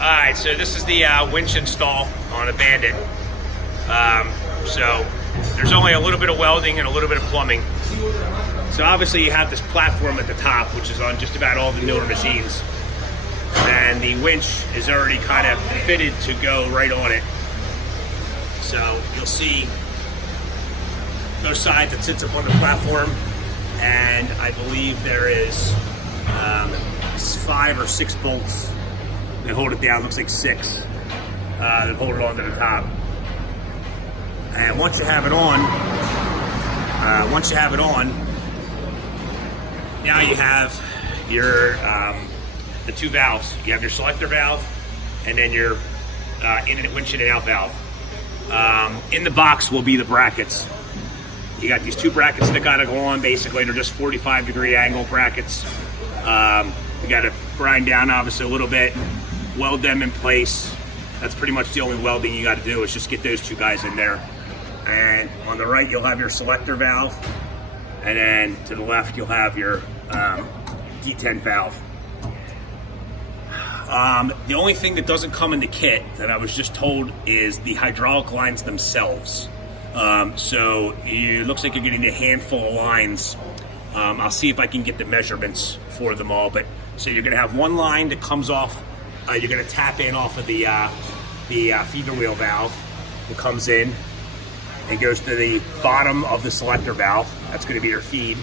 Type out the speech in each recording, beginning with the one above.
Alright, so this is the winch install on a Bandit. So there's only a little bit of welding and a little bit of plumbing. So obviously you have this platform at the top, which is on just about all the newer machines. And the winch is already kind of fitted to go right on it. So you'll see those sides that sits up on the platform. And I believe there is 5 or 6 bolts that hold it down. Looks like 6 that hold it onto the top. And once you have it on, now you have your the 2 valves. You have your selector valve, and then your winch in and out valve. In the box will be the brackets. You got these 2 brackets that gotta go on. Basically, they're just 45-degree angle brackets. You gotta grind down, obviously, a little bit, weld them in place. That's pretty much the only welding you gotta do, is just get those 2 guys in there. And on the right, you'll have your selector valve. And then to the left, you'll have your D10 valve. The only thing that doesn't come in the kit that I was just told is the hydraulic lines themselves. So it looks like you're getting a handful of lines. I'll see if I can get the measurements for them all. But so you're gonna have 1 line that comes off. You're gonna tap in off of the feeder wheel valve that comes in. It goes to the bottom of the selector valve. That's gonna be your feed.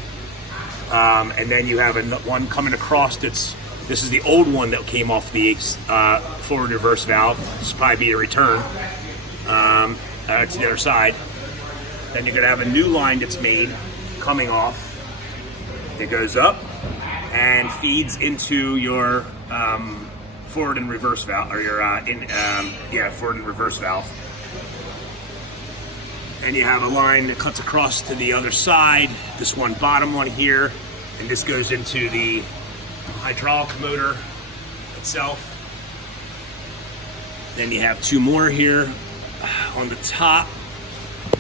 And then you have one coming across this is the old one that came off the forward reverse valve. This will probably be a return to the other side. Then you're gonna have a new line that's made coming off. It goes up and feeds into your forward and reverse valve, or your forward and reverse valve. And you have a line that cuts across to the other side, this one bottom one here, and this goes into the hydraulic motor itself. Then you have 2 more here on the top.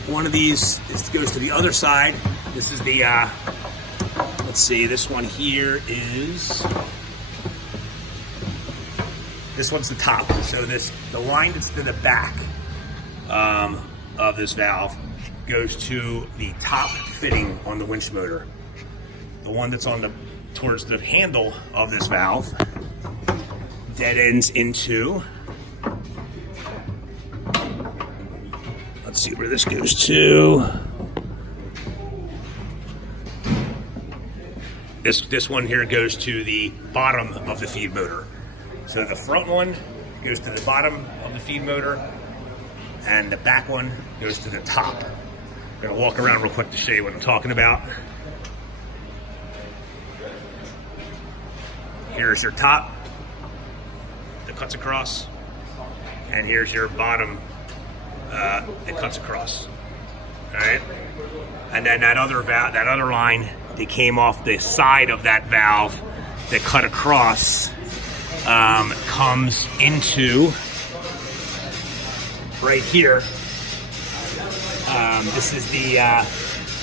One of these goes to the other side. This is the, let's see, this one here is, this one's the top. So the line that's to the back of this valve goes to the top fitting on the winch motor. The one that's towards the handle of this valve dead ends into, let's see where this goes to. This one here goes to the bottom of the feed motor. So the front one goes to the bottom of the feed motor, and the back one goes to the top. I'm gonna walk around real quick to show you what I'm talking about. Here's your top that cuts across, and here's your bottom that cuts across. All right, and then that other line that came off the side of that valve that cut across comes into right here. This is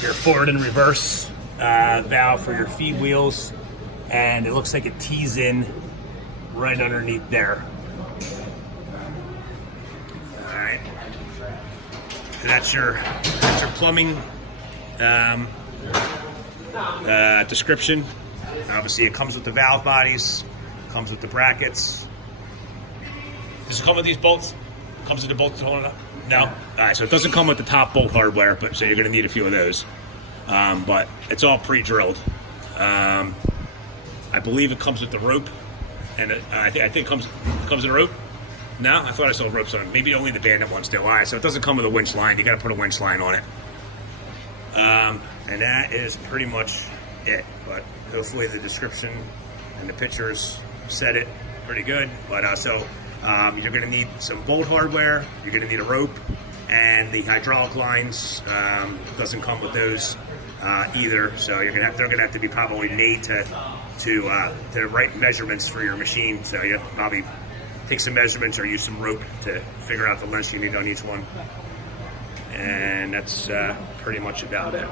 your forward and reverse valve for your feed wheels, and it looks like it tees in right underneath there. All right, so that's your plumbing description. Obviously, it comes with the valve bodies, comes with the brackets. Does it come with these bolts? Comes with the bolts to hold it up? No? All right, so it doesn't come with the top bolt hardware, but so you're gonna need a few of those. But it's all pre-drilled. I believe it comes with the rope, and I think it comes with a rope. No, I thought I saw ropes on it. Maybe only the Bandit ones do. All right, so it doesn't come with a winch line. You gotta put a winch line on it. And that is pretty much it. But hopefully the description and the pictures said it pretty good. But you're gonna need some bolt hardware, you're gonna need a rope, and the hydraulic lines doesn't come with those either. So they're gonna have to be probably made to the right measurements for your machine. So you have to probably take some measurements or use some rope to figure out the length you need on each one. And that's pretty much about it.